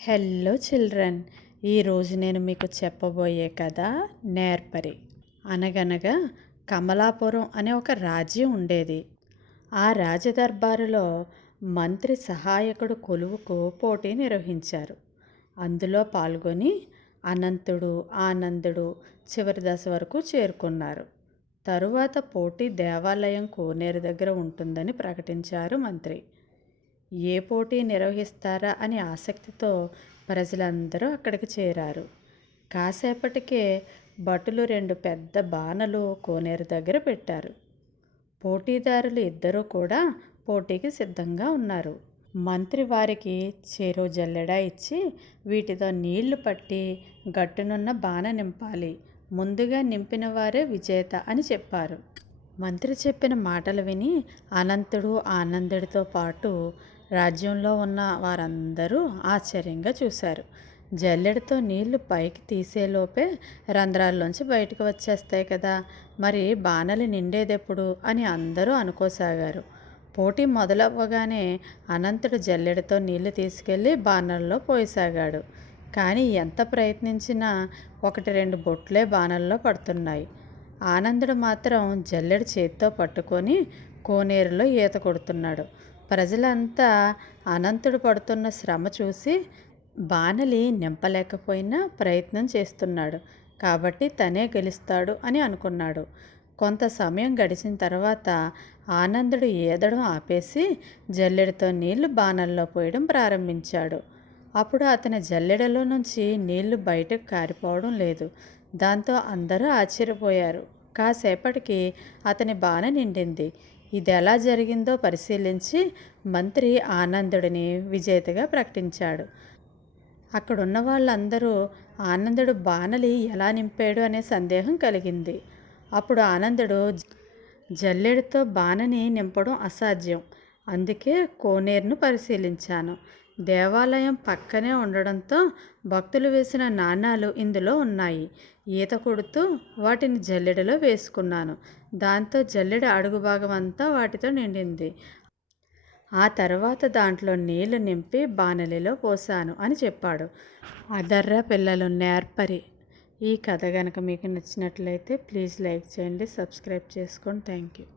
Hello children, ఈరోజు నేను మీకు చెప్పబోయే కథ నేర్పరి. అనగనగా కమలాపురం అనే ఒక రాజ్యం ఉండేది. ఆ రాజదర్బారులో మంత్రి సహాయకుడు కొలువుకు పోటీ నిర్వహించారు. అందులో పాల్గొని అనంతుడు, ఆనందుడు చివరి దశ వరకు చేరుకున్నారు. తరువాత పోటీ దేవాలయం కోనేరు దగ్గర ఉంటుందని ప్రకటించారు మంత్రి. ఏ పోటీ నిర్వహిస్తారా అని ఆసక్తితో ప్రజలందరూ అక్కడికి చేరారు. కాసేపటికే భటులు 2 పెద్ద బాణలు కోనేరు దగ్గర పెట్టారు. పోటీదారులు ఇద్దరూ కూడా పోటీకి సిద్ధంగా ఉన్నారు. మంత్రి వారికి చెరో జల్లెడ ఇచ్చి వీటితో నీళ్లు పట్టి గట్టునున్న బాణ నింపాలి, ముందుగా నింపిన వారే విజేత అని చెప్పారు. మంత్రి చెప్పిన మాటలు విని అనంతుడు, ఆనందుడితో పాటు రాజ్యంలో ఉన్న వారందరూ ఆశ్చర్యంగా చూశారు. జల్లెడతో నీళ్లు పైకి తీసేలోపే రంధ్రాల్లోంచి బయటకు వచ్చేస్తాయి కదా, మరి బాణలు నిండేదెప్పుడు అని అందరూ అనుకోసాగారు. పోటీ మొదలవ్వగానే అనంతుడు జల్లెడతో నీళ్లు తీసుకెళ్లి బాణల్లో పోయసాగాడు. కానీ ఎంత ప్రయత్నించినా 1-2 బొట్లే బాణల్లో పడుతున్నాయి. ఆనందుడు మాత్రం జల్లెడ చేత్తో పట్టుకొని కోనేరులో ఈత కొడుతున్నాడు. ప్రజలంతా అనంతుడు పడుతున్న శ్రమ చూసి బాణలి నింపలేకపోయినా ప్రయత్నం చేస్తున్నాడు కాబట్టి తనే గెలుస్తాడు అని అనుకున్నాడు. కొంత సమయం గడిచిన తర్వాత ఆనందుడు ఈదడం ఆపేసి జల్లెడతో నీళ్లు బాణల్లో పోయడం ప్రారంభించాడు. అప్పుడు అతని జల్లెడలో నుంచి నీళ్లు బయటకు కారిపోవడం లేదు. దాంతో అందరూ ఆశ్చర్యపోయారు. కాసేపటికి అతని బాణ నిండింది. ఇది ఎలా జరిగిందో పరిశీలించి మంత్రి ఆనందుడిని విజేతగా ప్రకటించాడు. అక్కడున్న వాళ్ళందరూ ఆనందుడు బాణలి ఎలా నింపాడు అనే సందేహం కలిగింది. అప్పుడు ఆనందుడు జల్లెడతో బాణని నింపడం అసాధ్యం, అందుకే కోనేరును పరిశీలించాను. దేవాలయం పక్కనే ఉండడంతో భక్తులు వేసిన నాణాలు ఇందులో ఉన్నాయి. ఈత కొడుతూ వాటిని జల్లెడలో వేసుకున్నాను. దాంతో జల్లెడ అడుగు భాగం అంతా వాటితో నిండింది. ఆ తర్వాత దాంట్లో నీళ్లు నింపి బాణలిలో పోసాను అని చెప్పాడు. అదర్రా పిల్లలు, నేర్పరి. ఈ కథ కనుక మీకు నచ్చినట్లయితే ప్లీజ్ లైక్ చేయండి, సబ్స్క్రైబ్ చేసుకోండి. Thank you.